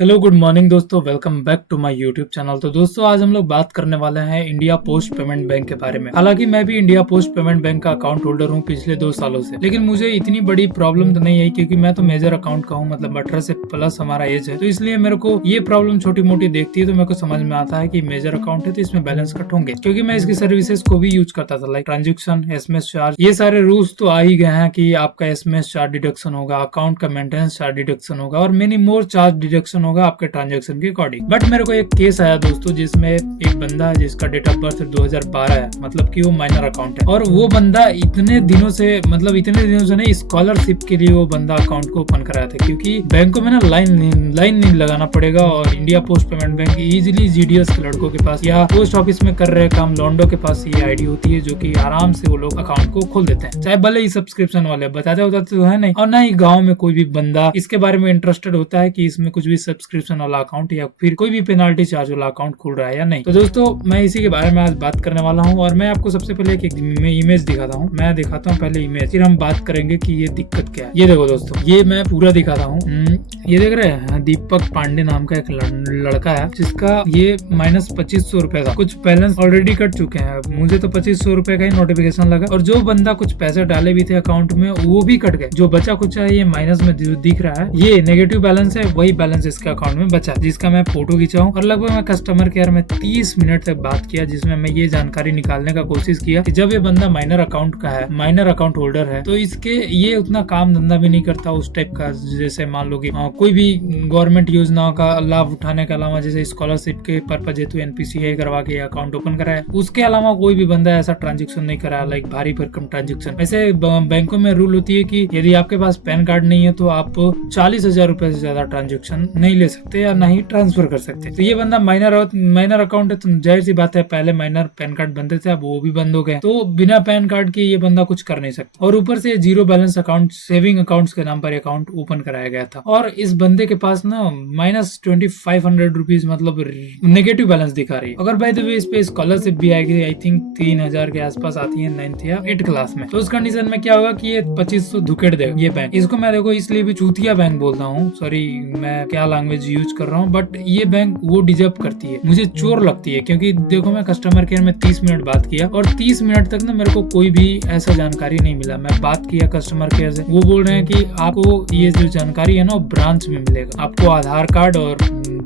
Hello good morning दोस्तों, welcome back to my YouTube channel. तो दोस्तों आज हम लोग बात करने वाले हैं इंडिया पोस्ट पेमेंट बैंक के बारे में। हालांकि मैं भी इंडिया पोस्ट पेमेंट बैंक का अकाउंट होल्डर हूं पिछले 2 सालों से, लेकिन मुझे इतनी बड़ी प्रॉब्लम तो नहीं आई क्योंकि मैं तो मेजर अकाउंट का हूं, मतलब 18 से प्लस हमारा एज है। तो इसलिए मेरे को ये प्रॉब्लम छोटी मोटी देखती है तो मेरे को समझ में आता है कि मेजर अकाउंट है तो इसमें बैलेंस कट होंगे, क्योंकि मैं इसकी सर्विसेज को भी यूज करता था, लाइक ट्रांजेक्शन, एसएमएस चार्ज, ये सारे रूल्स तो आ ही गए हैं कि आपका एसएमएस चार्ज डिडक्शन होगा, अकाउंट का मेंटेनेंस चार्ज डिडक्शन होगा और मेनी मोर चार्ज डिडक्शन होगा आपके ट्रांजेक्शन के अकॉर्डिंग। बट मेरे को एक केस आया दोस्तों जिसमें एक बंदा है जिसका डेट ऑफ बर्थ 2012 है, मतलब कि वो माइनर अकाउंट है, और वो बंदा इतने दिनों से नहीं, स्कॉलरशिप के लिए वो बंदा अकाउंट को ओपन कराया था, क्योंकि बैंकों में ना लाइन नहीं लगाना पड़ेगा और India post payment bank easily GDS के लड़कों के पास या पोस्ट ऑफिस में कर रहे काम लॉन्डो के पास ये आईडी होती है, जो कि आराम से वो लोग अकाउंट को खोल देते हैं, चाहे भले ही सब्सक्रिप्शन वाले बताते तो है नहीं। और ना ही गाँव में कोई भी बंदा इसके बारे में इंटरेस्टेड होता है कि इसमें कुछ भी सब्सक्रिप्शन वाला अकाउंट या फिर कोई भी पेनाल्टी चार्ज वाला अकाउंट खुल रहा है या नहीं। तो दोस्तों मैं इसी के बारे में आज बात करने वाला हूं और मैं आपको सबसे पहले एक इमेज दिखाता हूं। मैं दिखाता हूं पहले इमेज, फिर हम बात करेंगे कि ये दिक्कत क्या है। ये देखो दोस्तों, ये मैं पूरा दिखाता हूं। ये देख रहे हैं, दीपक पांडे नाम का एक लड़का है जिसका ये माइनस 2500 रुपए था। कुछ बैलेंस ऑलरेडी कट चुके हैं, मुझे तो 2500 रुपए का ही नोटिफिकेशन लगा, और जो बंदा कुछ पैसे डाले भी थे अकाउंट में वो भी कट गए। जो बचा कुछ है ये माइनस में दिख रहा है, ये नेगेटिव बैलेंस है, वही बैलेंस इसके अकाउंट में बचा, जिसका मैं फोटो खींचा हूं। और लगभग मैं कस्टमर केयर में 30 मिनट तक बात किया, जिसमें मैं ये जानकारी निकालने का कोशिश किया कि जब ये बंदा माइनर अकाउंट का है, माइनर अकाउंट होल्डर है, तो इसके ये उतना काम धंधा भी नहीं करता उस टाइप का, जैसे मान लो कि कोई भी गवर्नमेंट योजनाओं का लाभ उठाने के अलावा, जैसे स्कॉलरशिप के पर्पज हेतु एनपीसीआई करवा के अकाउंट ओपन कराया, उसके अलावा कोई भी बंदा ऐसा ट्रांजेक्शन नहीं कराया, लाइक भारी भरकम ट्रांजेक्शन। ऐसे बैंकों में रूल होती है कि यदि आपके पास पैन कार्ड नहीं है तो आप 40,000 रुपए से ज्यादा ट्रांजेक्शन नहीं ले सकते या नहीं ट्रांसफर कर सकते। तो ये बंदा माइनर अकाउंट है, तो जाहिर सी बात है पहले माइनर पैन कार्ड बनते थे, अब वो भी बंद हो गए, तो बिना पैन कार्ड के ये बंदा कुछ कर नहीं सकता। और ऊपर से zero balance account, saving accounts के नाम पर अकाउंट ओपन कराया गया था, और इस बंदे के पास ना माइनस 2500 रुपीज मतलब नेगेटिव बैलेंस दिखा रही है। अगर बाय द वे इस पे स्कॉलरशिप भी आएगी, आई थिंक 3000 के आसपास आती है 9th या 8th क्लास में, तो उस कंडीशन में क्या होगा कि ये 2500 धुकेड़ देगा ये बैंक। इसको मैं देखो इसलिए भी चूतिया बैंक बोलता हूँ, सॉरी मैं क्या लैंग्वेज यूज कर रहा हूँ, बट ये बैंक वो डिजर्व करती है, मुझे चोर लगती है। क्योंकि देखो मैं कस्टमर केयर में 30 मिनट बात किया और 30 मिनट तक ना मेरे को कोई भी ऐसा जानकारी नहीं मिला। मैं बात किया कस्टमर केयर से, वो बोल रहे हैं कि आपको ये जो जानकारी है ना वो ब्रांच में मिलेगा, आपको आधार कार्ड और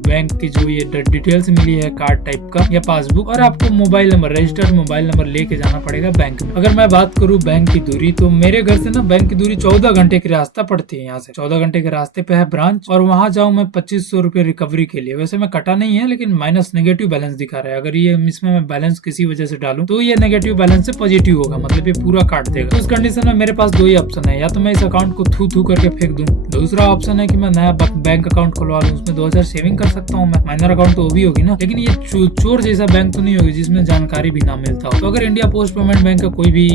बैंक की जो ये डिटेल्स मिली है कार्ड टाइप का या पासबुक, और आपको mobile number, registered mobile number लेके जाना पड़ेगा बैंक में। अगर मैं बात करूँ बैंक की दूरी, तो मेरे घर से ना बैंक की दूरी 14 घंटे की रास्ता पड़ती है। यहाँ से 14 घंटे के रास्ते पे है ब्रांच, और वहां जाऊँ मैं 2500 रुपए रिकवरी के लिए। वैसे मैं कटा नहीं है, लेकिन माइनस नेगेटिव बैलेंस दिखा रहा है। अगर ये इसमें मैं बैलेंस किसी वजह से डालूं तो ये नेगेटिव बैलेंस से पॉजिटिव होगा, मतलब ये पूरा काट देगा। तो उस कंडीशन में मेरे पास दो ही ऑप्शन है, या तो मैं इस अकाउंट को थू करके फेंक दूं, दूसरा ऑप्शन है कि मैं नया बैंक अकाउंट खुलवा लूं, उसमें 2000 सेविंग कर सकता हूँ मैं। माइनर अकाउंट तो वो भी होगी ना, लेकिन ये चोर जैसा बैंक तो नहीं होगी जिसमें जानकारी भी ना मिलता हो। तो अगर इंडिया पोस्ट पेमेंट बैंक का कोई भी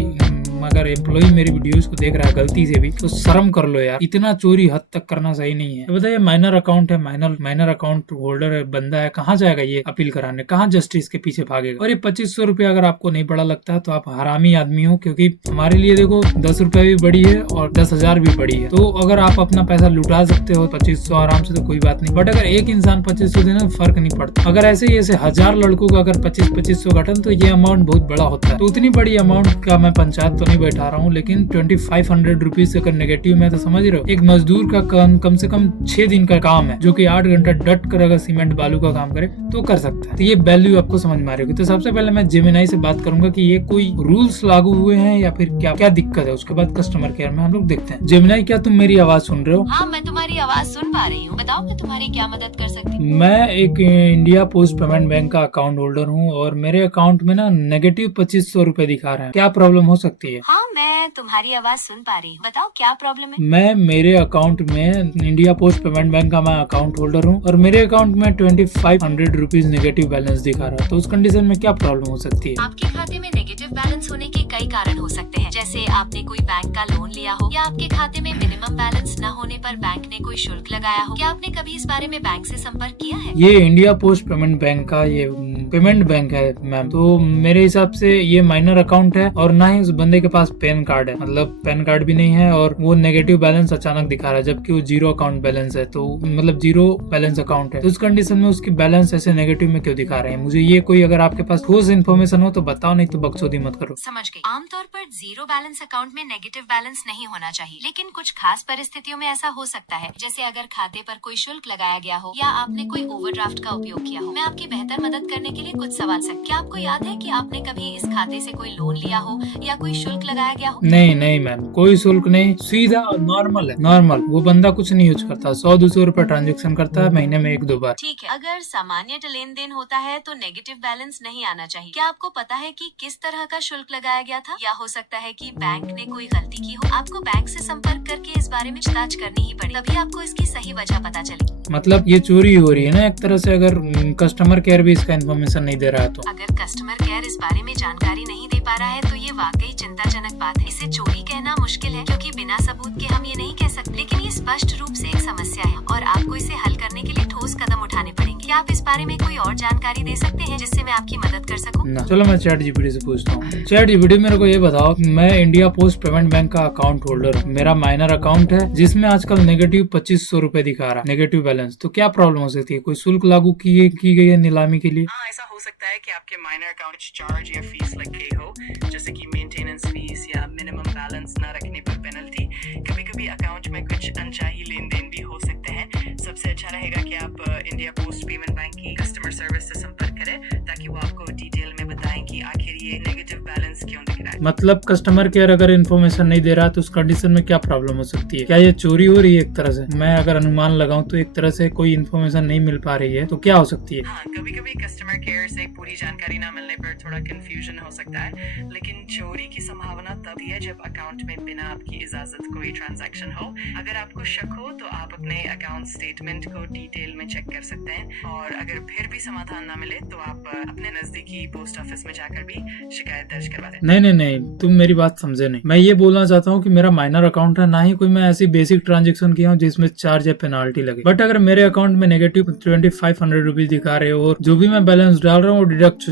अगर एम्प्लॉय मेरी वीडियोस को देख रहा है गलती से भी, तो शर्म कर लो यार, इतना चोरी हद तक करना सही नहीं है। तो बताइए माइनर अकाउंट है, माइनर अकाउंट होल्डर है बंदा है, कहाँ जाएगा ये अपील कराने, कहाँ जस्टिस के पीछे भागेगा। और ये 2500 रुपए अगर आपको नहीं बड़ा लगता है तो आप हरामी आदमी हो, क्योंकि हमारे लिए देखो 10 रुपए भी बड़ी है और 10,000 भी बड़ी है। तो अगर आप अपना पैसा लुटा सकते हो 2500 आराम से तो कोई बात नहीं, बट अगर एक इंसान 2500 देना फर्क नहीं पड़ता। अगर ऐसे 1000 लड़कों का अगर 2500 घटन, तो ये अमाउंट बहुत बड़ा होता है। तो उतनी बड़ी अमाउंट का मैं पंचायत तो नहीं बैठा रहा हूँ, लेकिन 2500 रुपीज अगर नेगेटिव में, तो समझ रहे हो एक मजदूर का कम से कम 6 दिन का काम है, जो कि 8 घंटा डट कर अगर सीमेंट बालू का काम करे तो कर सकता है। तो ये वैल्यू आपको समझ में आ रही होगी। तो सबसे पहले मैं जेमिनाई से बात करूंगा कि ये कोई रूल्स लागू हुए हैं या फिर क्या क्या दिक्कत है, उसके बाद कस्टमर केयर में हम लोग देखते हैं। जेमिनाई, क्या तुम मेरी आवाज सुन रहे हो? हाँ, मैं तुम्हारी आवाज सुन पा रही हूँ। बताओ मैं तुम्हारी क्या मदद कर सकती हूँ। मैं एक इंडिया पोस्ट पेमेंट बैंक का अकाउंट होल्डर हूँ और मेरे अकाउंट में ना नेगेटिव 2500 रुपए दिखा रहे हैं, क्या प्रॉब्लम हो सकती है? हाँ, मैं तुम्हारी आवाज सुन पा रही हूँ। बताओ क्या प्रॉब्लम है। मैं मेरे अकाउंट में इंडिया पोस्ट पेमेंट बैंक का मैं अकाउंट होल्डर हूँ और मेरे अकाउंट में 2500 रुपीज नेगेटिव बैलेंस दिखा रहा है। तो उस कंडीशन में क्या प्रॉब्लम हो सकती है? आपके खाते में नेगेटिव बैलेंस होने के कई कारण हो सकते हैं, जैसे आपने कोई बैंक का लोन लिया हो, या आपके खाते में मिनिमम बैलेंस न होने पर बैंक ने कोई शुल्क लगाया हो। क्या आपने कभी इस बारे में बैंक से संपर्क किया है? ये इंडिया पोस्ट पेमेंट बैंक का ये पेमेंट बैंक है मैम, तो मेरे हिसाब से ये माइनर अकाउंट है और ना ही उस बंदे के पास पैन कार्ड है, मतलब पैन कार्ड भी नहीं है और वो नेगेटिव बैलेंस अचानक दिखा रहा है जबकि वो जीरो अकाउंट बैलेंस है, तो मतलब जीरो बैलेंस अकाउंट है, तो उस कंडीशन में उसकी बैलेंस ऐसे नेगेटिव में क्यों दिखा रहे हैं? मुझे ये कोई अगर आपके पास ठोस इन्फॉर्मेशन हो तो बताओ, नहीं तो बकचोदी मत करो। समझ गई। आमतौर पर जीरो बैलेंस अकाउंट में नेगेटिव बैलेंस नहीं होना चाहिए, लेकिन कुछ खास परिस्थितियों में ऐसा हो सकता है, जैसे अगर खाते पर कोई शुल्क लगाया गया हो या आपने कोई ओवरड्राफ्ट का उपयोग किया हो। मैं आपकी बेहतर मदद करने के लिए कुछ सवाल सकती। क्या आपको याद है कि आपने कभी इस खाते से कोई लोन लिया हो या कोई शुल्क लगाया गया हो? नहीं मैम, कोई शुल्क नहीं, सीधा और नॉर्मल है, नॉर्मल। वो बंदा कुछ नहीं यूज करता, 100-200 रुपए ट्रांजेक्शन करता है महीने में 1-2 बार। ठीक है, अगर सामान्य लेन देन होता है तो नेगेटिव बैलेंस नहीं आना चाहिए। क्या आपको पता है कि किस तरह का शुल्क लगाया गया था, या हो सकता है कि बैंक ने कोई गलती की हो? आपको बैंक से संपर्क करके इस बारे में पूछताछ करनी ही पड़ी, तभी आपको इसकी सही वजह पता चलेगी। मतलब ये चोरी हो रही है ना एक तरह से, अगर कस्टमर केयर भी इसका इन्फॉर्मेशन नहीं दे रहा है तो। अगर कस्टमर केयर इस बारे में जानकारी नहीं दे पा रहा है तो ये वाकई चिंताजनक बात है। इसे चोरी कहना मुश्किल है क्योंकि बिना सबूत के हम ये नहीं कह सकते, लेकिन ये स्पष्ट रूप से एक समस्या है और आपको इसे हल करने के लिए ठोस कदम उठाने पड़ेंगे। क्या आप इस बारे में कोई और जानकारी दे सकते हैं जिससे मैं आपकी मदद कर सकूं? ना, चलो मैं चैट जीपीटी से पूछता हूँ। चैट जीपीटी मेरे को ये बताओ, मैं इंडिया पोस्ट पेमेंट बैंक का अकाउंट होल्डर हूँ, मेरा माइनर अकाउंट है जिसमें आजकल नेगेटिव 2500 रुपए दिखा रहा है, नेगेटिव बैलेंस। तो क्या प्रॉब्लम हो सकती है? कोई शुल्क लागू की गई है नीलामी के लिए? हाँ, ऐसा हो सकता है कि आपके माइनर अकाउंट चार्ज या फीस लग गई हो, जैसे कि मेंटेनेंस फीस या मिनिमम बैलेंस न रखने पर पेनल्टी। कभी-कभी अकाउंट में कुछ अनचाही लेन देन भी हो सकते हैं। सबसे अच्छा रहेगा कि आप इंडिया पोस्ट पेमेंट बैंक की कस्टमर सर्विस से संपर्क करें ताकि वो आपको डिटेल में बताएं कि आखिर ये नेगेटिव बैलेंस क्यों दिख रहा है। मतलब कस्टमर केयर अगर इन्फॉर्मेशन नहीं दे रहा तो उस कंडीशन में क्या प्रॉब्लम हो सकती है? क्या ये चोरी हो रही है एक तरह से? मैं अगर अनुमान लगाऊं तो एक तरह से कोई इन्फॉर्मेशन नहीं मिल पा रही है, तो क्या हो सकती है? हाँ, कभी-कभी कस्टमर केयर से पूरी जानकारी न मिलने पर थोड़ा कंफ्यूजन हो सकता है, लेकिन चोरी की संभावना तब है जब अकाउंट में बिना आपकी इजाजत कोई ट्रांजैक्शन हो। अगर आपको शक हो तो आप अपने अकाउंट स्टेटमेंट को डिटेल में चेक कर सकते हैं, और अगर फिर भी समाधान न मिले तो आप अपने नजदीकी पोस्ट ऑफिस में जाकर भी शिकायत दर्ज करवा दें। नहीं, तुम मेरी बात समझे नहीं। मैं ये बोलना चाहता हूँ कि मेरा माइनर अकाउंट है, ना ही कोई मैं ऐसी बेसिक ट्रांजेक्शन किया हूँ जिसमें चार्ज या पेनाल्टी लगे। बट अगर मेरे अकाउंट में नेगेटिव 2500 रुपीज दिखा रहे हो और जो भी मैं बैलेंस डाल रहा हूँ वो डिडक्ट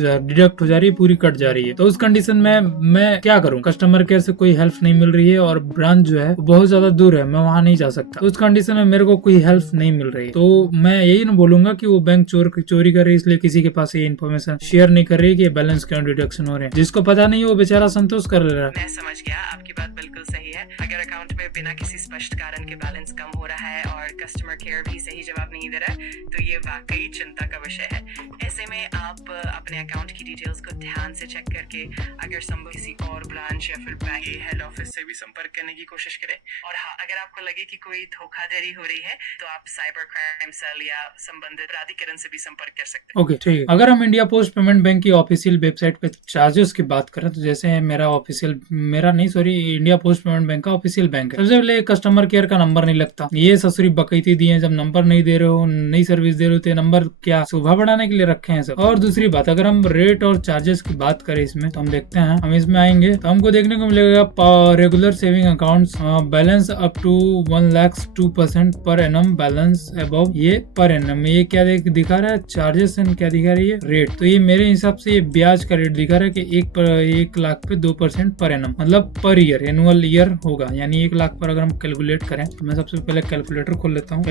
हो जा रही है, पूरी कट जा रही है, तो उस कंडीशन में मैं क्या करूँ? कस्टमर केयर से कोई हेल्प नहीं मिल रही है और ब्रांच जो है वो बहुत ज्यादा दूर है, मैं वहाँ नहीं जा सकता। तो उस कंडीशन में मेरे को कोई हेल्प नहीं मिल रही है, तो मैं यही ना बोलूंगा कि वो बैंक चोरी कर रही है, इसलिए किसी के पास ये इन्फॉर्मेशन शेयर नहीं कर रही कि बैलेंस क्यों डिडक्शन हो रहे हैं। जिसको पता नहीं है वो बेचारा संतोष कर ले रहा है। मैं समझ गया, आपकी बात बिल्कुल सही है। अगर अकाउंट में बिना किसी स्पष्ट कारण के बैलेंस कम हो रहा है और कस्टमर केयर भी सही जवाब नहीं दे रहा है, तो ये वाकई चिंता का विषय है। ऐसे में आप अपने अकाउंट की डिटेल्स को ध्यान से चेक करके अगर संभव किसी और ब्रांच या फिर बैंक के हेड ऑफिस से भी संपर्क करने की कोशिश करें। और हाँ, अगर आपको लगे कि कोई धोखाधड़ी हो रही है तो आप साइबर क्राइम सेल या संबंधित प्राधिकरण से भी संपर्क कर सकते हैं। ओके, ठीक है। अगर हम इंडिया पोस्ट पेमेंट बैंक की ऑफिशियल वेबसाइट पे चार्जेस की बात करें तो जैसे इंडिया पोस्ट पेमेंट बैंक का ऑफिशियल बैंक है, सबसे पहले कस्टमर केयर का नंबर नहीं लगता। ये ससुरी बकैती दी है, जब नंबर नहीं दे रहे हो, नई सर्विस दे रहे हो तो नंबर क्या शोभा बढ़ाने के लिए रखे हैं सब। और दूसरी बात, अगर हम रेट और चार्जेस की बात करें इसमें, तो हम देखते हैं, हम इसमें आएंगे तो हमको देखने को मिलेगा regular saving accounts balance up to 1,02% per annum, balance above ये पर एनम। ये क्या दिखा रहा है? चार्जेस एंड क्या दिखा रही है? रेट। तो ये मेरे हिसाब से ये ब्याज का रेट दिखा रहा है कि 1 लाख पे 2% पर एनम, मतलब पर ईयर, एनुअल ईयर होगा, यानी 1 लाख पर अगर हम कैलकुलेट करें तो मैं सबसे पहले कैलकुलेटर खोल लेता हूँ।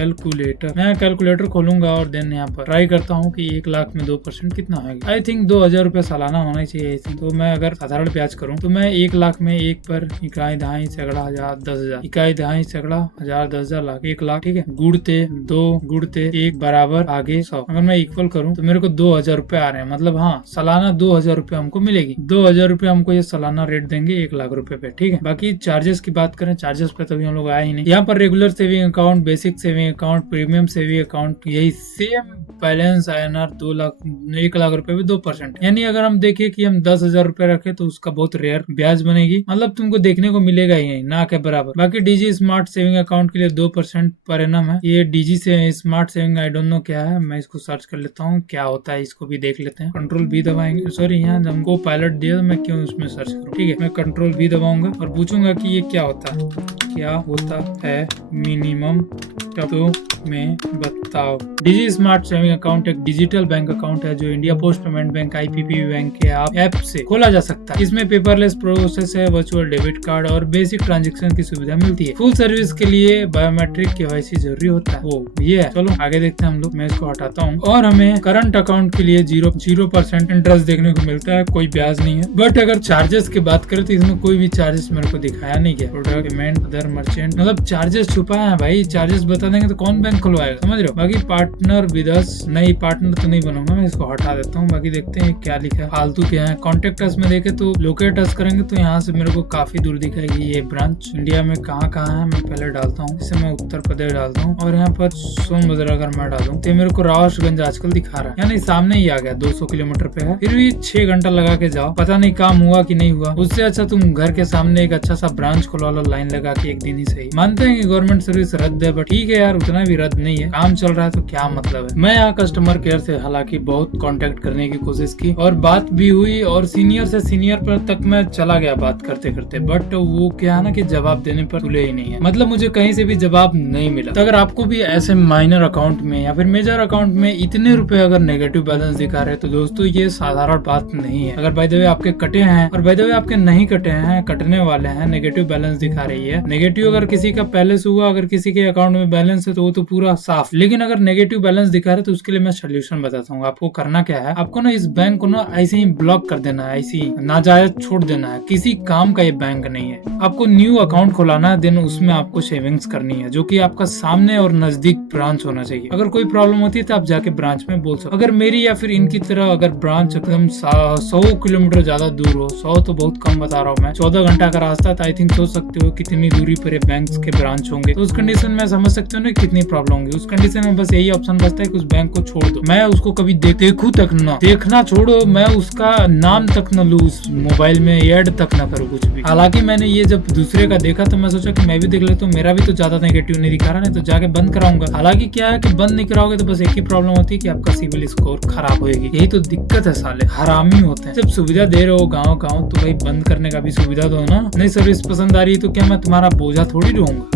मैं कैलकुलेटर खोलूंगा और देन यहाँ पर ट्राई करता हूँ कि 1 लाख में 2% कितना होगा। आई थिंक 2,000 रुपया सालाना होना चाहिए। तो मैं अगर साधारण ब्याज करूँ तो मैं 1 लाख में 1 पर इकाई, दहाई, सैकड़ा, हजार, 10,000, इकाई, दहाई, सैकड़ा, हजार, 10,000, लाख, 1 लाख, ठीक है। गुड़ते 2 गुड़ते 1 बराबर आगे 100, अगर मैं इक्वल करूँ तो मेरे को 2,000 रुपए आ रहे हैं। मतलब हाँ, सालाना 2,000 रुपए हमको मिलेगी। 2,000 रुपए हमको ये सालाना रेट देंगे 1 लाख रुपए पे, ठीक है। बाकी चार्जेस की बात करें, चार्जेस पे तभी हम लोग आए ही नहीं। यहाँ पर regular saving account, basic saving account, premium saving account, यही सेम बैलेंस INR 1 लाख रुपए पे 2%। यानी अगर हम देखें कि हम 10,000 रुपए रखे तो उसका बहुत रेयर ब्याज बनेगी, मतलब तुमको देखने को मिलेगा ही ना के बराबर। बाकी डीजी स्मार्ट सेविंग अकाउंट के लिए 2% पर एनम है। ये डीजी से smart saving I don't know क्या है, मैं इसको सर्च कर लेता हूँ क्या होता है, इसको भी देख लेते हैं। कंट्रोल भी दबाएंगे, सॉरी यहाँ हमको पायलट दिया तो मैं क्यों उसमें सर्च करूँ, ठीक है। मैं कंट्रोल भी दबाऊंगा और पूछूंगा कि ये क्या होता है मिनिमम। तो में बताओ। डिजी स्मार्ट सेविंग अकाउंट एक डिजिटल बैंक अकाउंट है जो India post payment bank IPP bank के ऐप से खोला जा सकता है। इसमें पेपरलेस प्रोसेस है, वर्चुअल डेबिट कार्ड और बेसिक ट्रांजैक्शन की सुविधा मिलती है। फुल सर्विस के लिए बायोमेट्रिक KYC जरूरी होता है। वो ये है। चलो आगे देखते हैं हम लोग। मैं इसको हटाता हूँ। और हमें करंट अकाउंट के लिए 0% इंटरेस्ट देखने को मिलता है, कोई ब्याज नहीं है। बट अगर चार्जेस की बात करें तो इसमें कोई भी चार्जेस मेरे को दिखाया नहीं गया। प्रोडक्ट पेमेंट अदर मर्चेंट, मतलब चार्जेस छुपा है भाई। चार्जेस बता देंगे तो कौन बैंक खुलवाएगा, समझ रहे हो। बाकी पार्टनर विद अस, नहीं पार्टनर तो नहीं बनूंगा मैं, इसको हटा देता हूँ। बाकी देखते हैं क्या लिखा है, फालतू क्या है। कॉन्टेक्ट अस में देखे तो लोकेट अस करेंगे तो यहाँ से मेरे को काफी दूर दिखाएगी ये ब्रांच। इंडिया में कहाँ कहाँ है मैं पहले डालता हूँ। इसे मैं उत्तर प्रदेश डालता हूँ और यहाँ पर सोनभद्र अगर मैं डालूँ तो मेरे को रावशगंज आजकल दिखा रहा है, यानी सामने ही आ गया। 200 किलोमीटर पे है, फिर भी 6 घंटा लगा के जाओ, पता नहीं काम हुआ कि नहीं हुआ। उससे अच्छा तुम घर के सामने एक अच्छा सा ब्रांच खुलवा लो, लाइन लगा के एक दिन ही सही। मानते हैं कि गवर्नमेंट सर्विस रद्द है, बट ठीक है यार, उतना भी रद्द नहीं है, काम चल रहा है तो क्या मतलब है। मैं यहाँ कस्टमर केयर से हालांकि बहुत कांटेक्ट करने की कोशिश की और बात भी हुई और सीनियर से सीनियर पर तक मैं चला गया बात करते करते, बट वो क्या है ना कि जवाब देने पर तुले ही नहीं है। मतलब मुझे कहीं से भी जवाब नहीं मिला। तो अगर आपको भी ऐसे माइनर अकाउंट में या फिर मेजर अकाउंट में इतने रुपए अगर नेगेटिव बैलेंस दिखा रहे तो दोस्तों ये साधारण बात नहीं है। अगर बाय द वे आपके कटे हैं और बाय द वे आपके नहीं कटे हैं, कटने वाले हैं, नेगेटिव बैलेंस दिखा रही है। नेगेटिव अगर किसी का पहले से हुआ, अगर किसी के अकाउंट में बैलेंस है तो वो तो पूरा साफ। लेकिन अगर नेगेटिव बैलेंस दिखा रहे तो उसके लिए मैं सोल्यूशन बताता हूँ। आपको करना क्या है, आपको ना इस बैंक को ना ऐसे ही ब्लॉक कर देना है, ऐसी नाजायज छोड़ देना है। किसी काम का ये बैंक नहीं है। आपको न्यू अकाउंट खुलाना है, देन उसमें आपको सेविंग्स करनी है, जो कि आपका सामने और नजदीक ब्रांच होना चाहिए। अगर कोई प्रॉब्लम होती है तो आप जाके ब्रांच में बोल सकते। अगर मेरी या फिर इनकी तरह अगर ब्रांच एकदम 100 किलोमीटर ज्यादा दूर हो, 100 तो बहुत कम बता रहा हूँ मैं, 14 घंटा का रास्ता, तो आई थिंक सोच सकते हो कितनी दूरी पर बैंक के ब्रांच होंगे। तो उस कंडीशन में समझ सकते हो ना कितनी प्रॉब्लम होगी। उस कंडीशन में बस यही ऑप्शन बचता है कि उस बैंक को छोड़ दो। मैं उसको कभी देखूं तक ना, देखना छोड़ो, मैं उसका नाम तक न लूं, उस मोबाइल में ऐड तक ना करूँ कुछ भी। हालांकि मैंने ये जब दूसरे का देखा तो मैं सोचा कि मैं भी देख लेता हूँ, मेरा भी तो ज्यादा नेगेटिव नहीं दिखा रहा, नहीं तो जाके बंद कराऊंगा। हालांकि क्या है कि बंद नहीं कराओगे तो बस एक ही प्रॉब्लम होती है कि आपका सिविल स्कोर खराब होगी। यही तो दिक्कत है, साले हरामी होते हैं। जब सुविधा दे रहे हो गाँव तो भाई बंद करने का भी सुविधा दो ना। नहीं सर्विस पसंद आ रही है तो क्या मैं तुम्हारा बोझा थोड़ी रहूंगा।